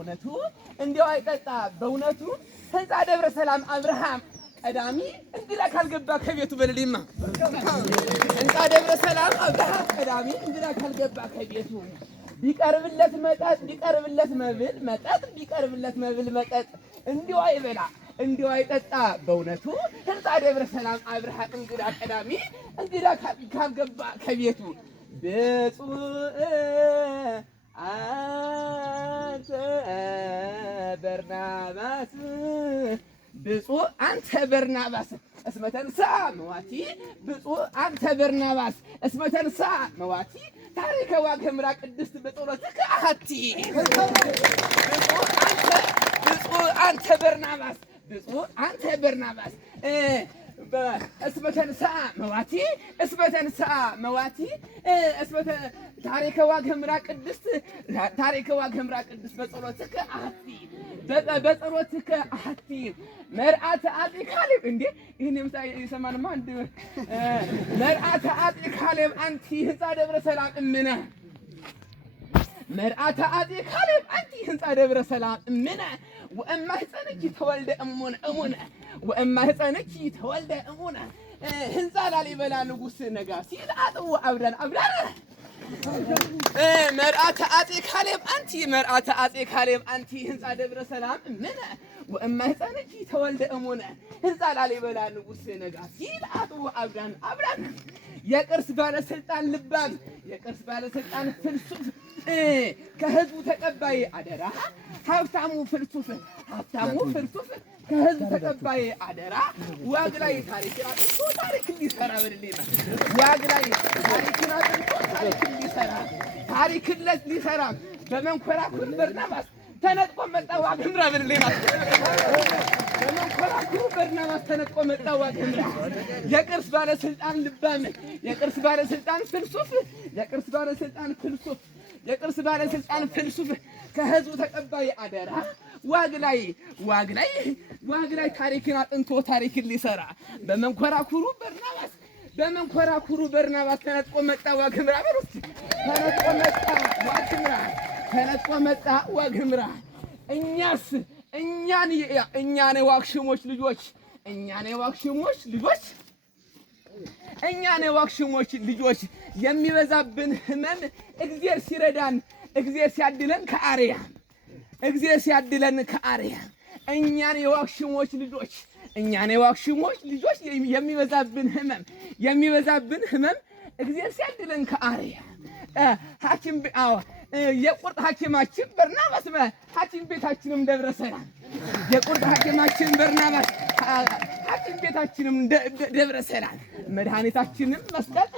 በእውነቱ እንዲያው አይጠጣ በእውነቱ ህንፃ ደብረ ሰላም አብርሃም ቀዳሚ እንግዳ ካልገባ ከቤቱ በልልማ ህንፃ ደብረ ሰላም አብርሃም ቀዳሚ እንግዳ ካልገባ ከቤቱ ቢቀርብለት መጠጥ ቢቀርብለት መብል መጠጥ ቢቀርብለት መብል መጠጥ እንዲያው አይበላ እንዲያው አይጠጣ በእውነቱ ህንፃ ደብረ ሰላም አብርሃም እንግዳ ቀዳሚ እንግዳ ካልገባ ከቤቱ ብፁዕ አንተ በርናባስ ብፁዕ አንተ በርናባስ እስመ ተንሥአ መዋቲ ብፁዕ አንተ በርናባስ እስመ ተንሥአ መዋቲ ታሪከ ዋግኽምራ ቅድስት በጸሎትከ አሐቲ ብፁዕ አንተ በርናባስ ብፁዕ አንተ በርናባስ እስመ ተንሥአ መዋቲ እስመ ተንሥአ መዋቲ ታሪከ ዋግኽምራ ቅድስት በጸሎትከ አሐቲ በጸሎትከ አሐቲ መርዓተ አፄ ካሌብ እንዴ ይሄን የሰማንማ አንድ መርዓተ አፄ ካሌብ አንቲ ህንፃ ደብረ ሰላም እምነ መርዓተ አፄ ካሌብ አንቲ ህንፃ ደብረ ሰላም እምነ ወእማ ህፀንኪ ተወልደ እሙነ ወእማ ህፀንኪ ተወልደ እሙነ ህንፃ ላሊበላ ንጉሥ ነጋሲ ለአጥው አብዳን መርዓተ አፄ ካሌብ አንቲ መርዓተ አፄ ካሌብ አንቲ ህንፃ ደብረ ሰላም እምነ ወእማ ህፀንኪ ተወልደ እሙነ ህንፃ ላሊበላ ንጉሥ ነጋሲ ለአጥው አብዳን የቅርስ ባለስልጣን ልባም የቅርስ ባለስልጣን ፍልሱፍ ከህዝቡ ተቀባይ አደራ ሀብታሙ ፍልሱፍ ከህዝብ ተቀባይ አደራ ዋግ ላይ ታሪክን አጥንቶ ታሪክ ሊሰራ በልልኝ ዋግ ላይ ታሪክን አጥንቶ ታሪክ ሊሰራ በመንኮራኩር በርናባስ ተነጥቆ መጣ ዋግኽምራ በልልኝ በመንኮራኩር በርናባስ ተነጥቆ መጣ ዋግኽምራ የቅርስ ባለስልጣን ልባም የቅርስ ባለስልጣን ፍልሱፍ ከህዝቡ ተቀባይ አደራ ዋግ ላይ ታሪክን አጥንቶ ታሪክን ሊሰራ በመንኮራኩሩ በርናባስ ተነጥቆ መጣ ዋግኽምራ በሉት ተነጥቆ መጣ ዋግኽምራ እኛን የዋግሽሞች ልጆች የሚበዛብን ህመም እግዚአብሔር ሲረዳን እግዚአብሔር ሲያድለን ከአርያ እኛን የዋግሽሞች ልጆች የሚበዛብን ህመም እግዚአብሔር ሲያድለን ከአርያ የቁርጥ ሐኪማችን በርናባስ ሐኪም ቤታችንም ደብረ ሰላም የቁርጥ ሐኪማችን በርናባስ ሐኪም ቤታችንም ደብረ ሰላም መድኃኒታችንም መስቀል